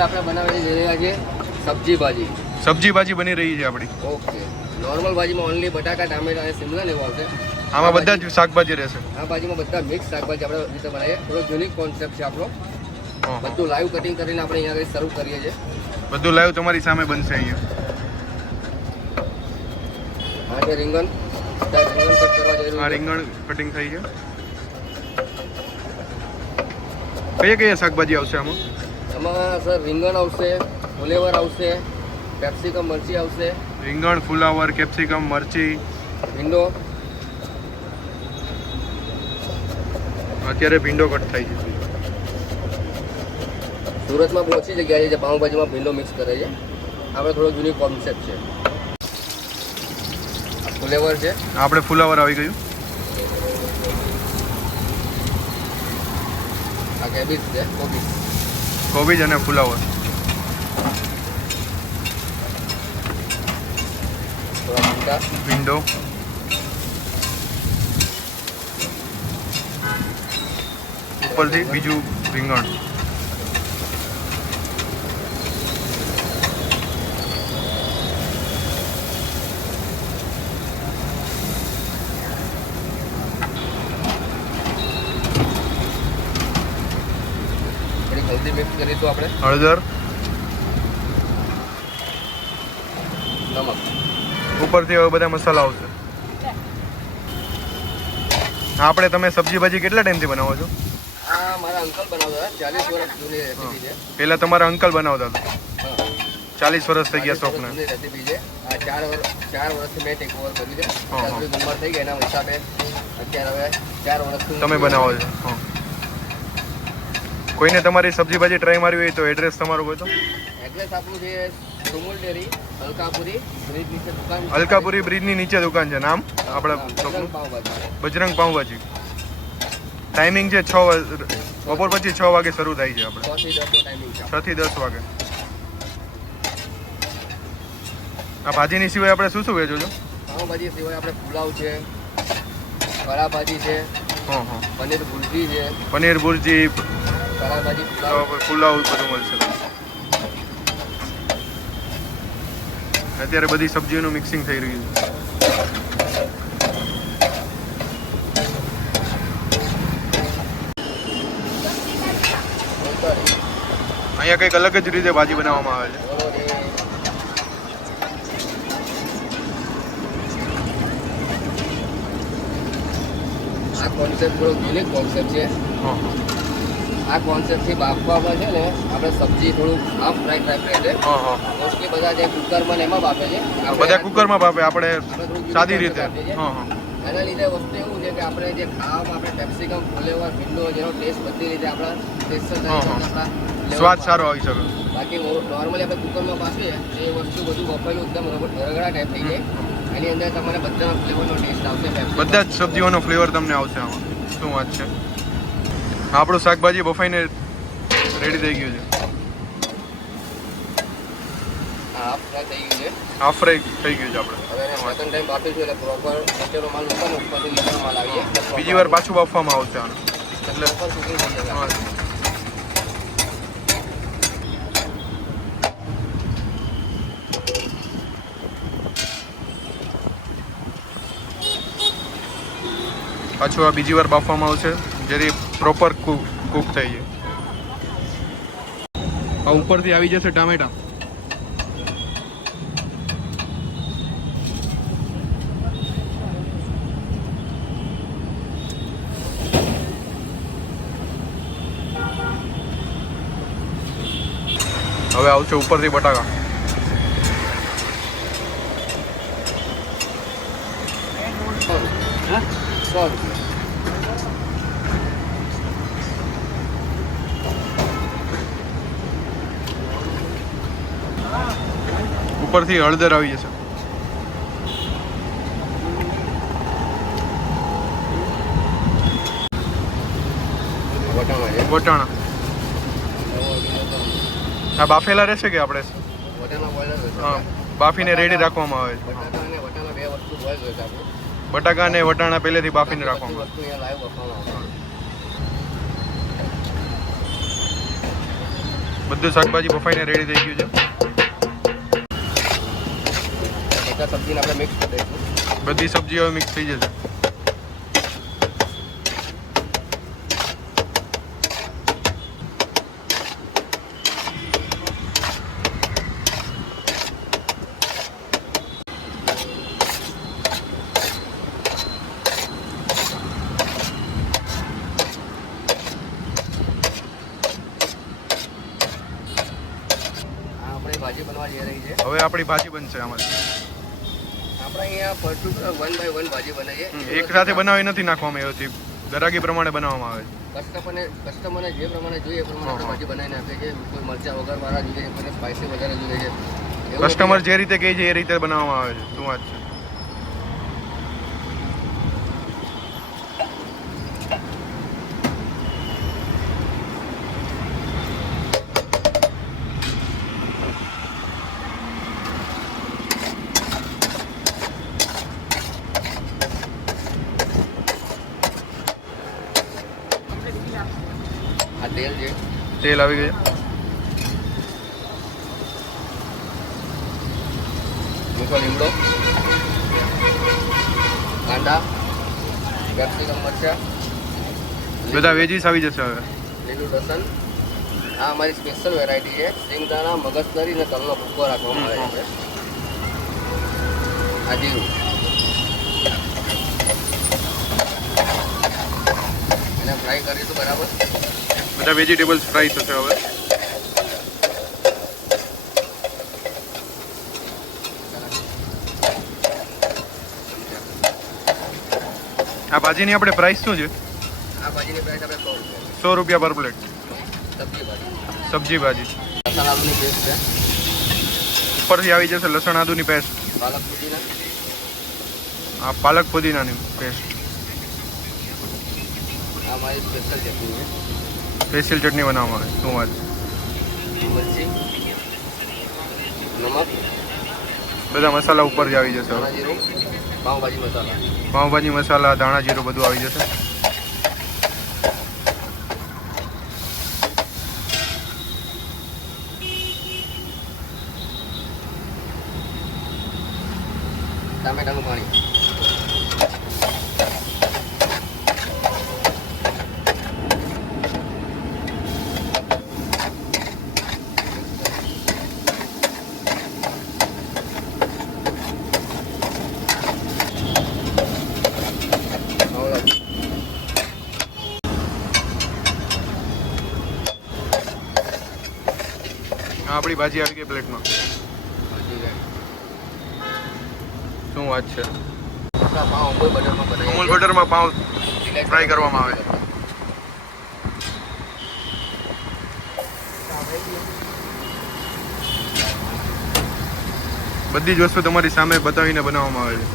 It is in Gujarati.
હવે આપણે બનાવવાની જઈ રહ્યા છીએ સબ્જી ભાજી. સબ્જી ભાજી બની રહી છે આપણી. ઓકે. નોર્મલ ભાજીમાં ઓનલી બટાકા, ટામેટા અને શિમલા લેવું આવશે. આમાં બધા જ શાકભાજી રહેશે. આ ભાજીમાં બધા મિક્સ શાકભાજી આપણે રીતે બનાવીએ. થોડો યુનિક કોન્સેપ્ટ છે આપણો. બધું લાઈવ કટિંગ કરીને આપણે અહીંયા સર્વ કરીએ છીએ. બધું લાઈવ તમારી સામે બનશે અહીંયા. આ છે રીંગણ. રીંગણ કટ કરવા જઈ રહ્યું. આ રીંગણ કટિંગ થઈ છે. કયા કયા શાકભાજી આવશે આમાં? આમાં સર રીંગણ આવશે, ફુલેવર આવશે, કેપ્સિકમ મરચી આવશે. રીંગણ, ફુલાવર, કેપ્સિકમ, મરચી, ભીંડો. અત્યારે ભીંડો કટ થાય છે. સુરતમાં બહુ ઓછી જગ્યા છે જે પાઉંભાજીમાં ભીંડો મિક્સ કરે છે. આપણે થોડો યુનિક કોન્સેપ્ટ છે. ફુલેવર છે. આપણે ફુલાવર આવી ગયું. આ કેબેજ છે, કોબીજ. કોબીજ અને ફુલાવર. થોડા ભીંડો. ઉપરથી બીજું રીંગણ. હલ્દી મિક્સ કરીશું આપણે. હળદર, નમક. ઉપરથી હવે બધા મસાલા આવશે. આપણે તમે સબ્જી ભાજી કેટલા ટાઈમથી બનાવો છો? આ મારા અંકલ બનાવતા હતા. 40 વર્ષ જૂની રેસીપી છે. પહેલા તમારા અંકલ બનાવતા હતા. હા, 40 વર્ષ થઈ ગયા શોપને. જૂની રેસીપી છે. આ 4 વર્ષથી મેં ટેક ઓવર કર્યું છે. અત્યારે ઉંમર થઈ ગઈ એના હિસાબે અત્યારે હવે 4 વર્ષથી તમે બનાવો છો. હા. કોઈને તમારી સબ્જી ભાજી ટ્રાય મારવી હોય તો એડ્રેસ તમારું કહો તો. એડ્રેસ આપણું છે સુમુલ ડેરી, અલકાપુરી બ્રિજ નીચે દુકાન. અલકાપુરી બ્રિજની નીચે દુકાન છે. નામ આપણા શોપનું? બજરંગ પાઉંભાજી. ટાઈમિંગ છે 6 બપોર પછી 6 વાગે શરૂ થાય છે. આપણે 6 થી 10 વાગે. આ ભાજીની સિવાય આપણે શું શું વેચો છો? પાઉંભાજી સિવાય આપણે પુલાવ છે, કળા ભાજી છે, પનીર ભુરજી છે. પનીર ભુરજી, કળા ભાજી, પુલાવ બધું મળશે. અત્યારે બધી સબ્જીઓનું મિક્સિંગ થઈ રહ્યું છે. અહીંયા કંઈક અલગ જ રીતે ભાજી બનાવવામાં આવે છે. આ કોન્સેપ્ટ થોડો યુનિક કોન્સેપ્ટ છે. આ કોન્સેપ્ટથી બાફવામાં છે ને આપણે સબ્જી થોડું હાફ ફ્રાય ટાઈપ રહે છે. મોસ્ટલી બધા જે કુકરમાં ને એમાં બાફે છે. બધા કુકરમાં બાફે, આપણે સાદી રીતે. એના લીધે વસ્તુ એવું છે કે આપણે જે ખાવામાં આપણે કેપ્સિકમ, ફુલેવર, ભીંડો જેનો ટેસ્ટ બધી રીતે આપણા સ્વાદ સારો આવી શકે. બાકી નોર્મલી આપણે કુકરમાં બાફીએ એ વસ્તુ બધું બફેલું એકદમ રગડા ટાઈપ થઈ જાય. એની અંદર તમારે બધા ફ્લેવરનો ટેસ્ટ આવશે. બધા જ સબ્જીઓનો ફ્લેવર તમને આવશે આમાં. શું વાત છે. આપણું શાકભાજી બફાઈને રેડી થઈ ગયું છે. હાફ ફ્રાય થઈ ગયું છે. હાફ ફ્રાય થઈ ગયું છે આપણે. હવે એને સેકન્ડ ટાઈમ બાફીશું એટલે પ્રોપર નીચેનો માલ ઉપર ઉપરથી નીચેનો માલ આવીએ. બીજી વાર પાછું બાફવામાં આવશે આને. એટલે પ્રોપર કુકિંગ થઈ જશે. પાછું આ બીજી વાર બાફવામાં આવશે જેથી પ્રોપર કુક થઈ જાય. આ ઉપરથી આવી જશે ટામેટા. હવે આવશે ઉપરથી બટાકા. ઉપરથી હળદર આવી જશે. વટાણા. આ બાફેલા રહેશે કે આપણે? હા, બાફીને રેડી રાખવામાં આવે છે. બટાકા અને વટાણા પહેલેથી બાફીને રાખવામાં આવે. બધું શાકભાજી બફાઈને રેડી થઈ ગયું છે. બધા સબ્જીને આપણે મિક્સ કરી દઈશું. બધી સબ્જીઓ મિક્સ થઈ જશે. ભાજી બનવા જઈ રહી છે. હવે આપણી ભાજી બનશે આમાં. આપણે અહીંયા પર્ટિક્યુલર 1 બાય 1 ભાજી બનાવીએ. એક સાથે બનાવી નથી નાખવામાં આવતી, ગરાગી પ્રમાણે બનાવવામાં આવે છે. કસ્ટમરને જે પ્રમાણે જોઈએ એ પ્રમાણે આપણે ભાજી બનાવીને આપીએ છીએ. કોઈ મરચાં વગરવાળા જોઈએ છે, કોઈ સ્પાઇસી વધારે જોઈએ છે. કસ્ટમર જે રીતે કહે છે એ રીતે બનાવવામાં આવે છે. શું વાત છે? આ તેલ છે. તેલ આવી ગયું. મીઠો લીમડો, કાંદા, કેપ્સિકમ, મરચાં, બધા વેજીસ આવી જશે હવે. લીલું લસણ. આ અમારી સ્પેશિયલ વેરાયટી છે. સિંગદાણા, મગજતરી અને તલનો ભૂકો રાખવામાં આવે છે. આ જીરું. એને ફ્રાય કરીશું બરાબર. બધા વેજીટેબલ્સ ફ્રાય થશે હવે. આ ભાજીની આપણે પ્રાઇસ શું છે? આ ભાજીની પ્રાઇસ આપણે 100 100 રૂપિયા રૂપિયા. પર પ્લેટ. સબ્જી ભાજી. સબ્જી ભાજી. લસણ આદુની પેસ્ટ છે. ઉપરથી આવી જશે લસણ આદુની પેસ્ટ. પાલક પુદીના. આ પાલક પુદીનાની પેસ્ટ. આ મારી સ્પેશિયલ ચટણી છે. સ્પેશિયલ ચટણી બનાવવામાં આવે. શું વાત છે? મરચી, નમક, બધા મસાલા ઉપરથી આવી જશે ધાણા હવે. જીરું, પાવભાજી મસાલા. પાઉંભાજી મસાલા, ધાણા જીરું બધું આવી જશે. ટામેટાનું પાણી. આપણી ભાજી આવી ગઈ પ્લેટમાં. શું વાત છે? અમૂલ બટરમાં પાઉં ફ્રાય કરવામાં આવે છે. બધી જ વસ્તુ તમારી સામે બતાવીને બનાવવામાં આવે છે.